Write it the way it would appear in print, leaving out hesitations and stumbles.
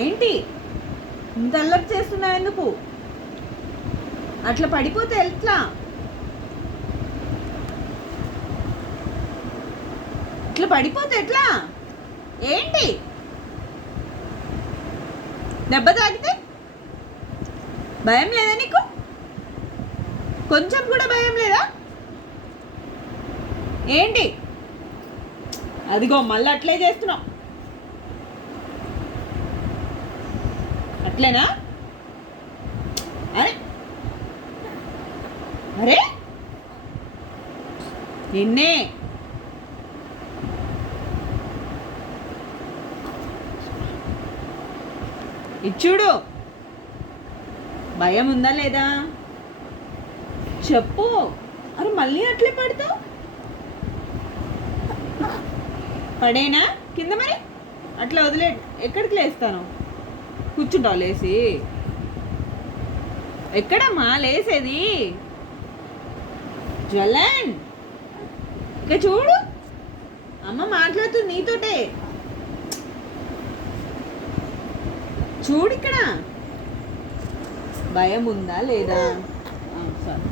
ఏంటి ఇంత అల్లరి చేస్తున్నావు? ఎందుకు అట్లా పడిపోతే ఎట్లా? ఇట్లా పడిపోతే ఎట్లా? ఏంటి దెబ్బ తాకితే భయం లేదా నీకు? కొంచెం కూడా భయం లేదా? ఏంటి అదిగో మళ్ళీ అట్లే చేస్తున్నావు. అట్లేనా? అరే అరే నిన్నే ఇచ్చుడు భయం ఉందా లేదా చెప్పు. అరే మళ్ళీ అట్లే పడతావు? పడేనా కింద? మరి అట్లా వదిలే ఎక్కడికి లేస్తాను? కూర్చుంటావు లేసి? ఎక్కడమ్మా లేసేది? జ్వలన్ ఇక చూడు, అమ్మ మాట్లాడుతుంది నీతోటే. చూడు ఇక్కడ భయం ఉందా లేదా? సరే.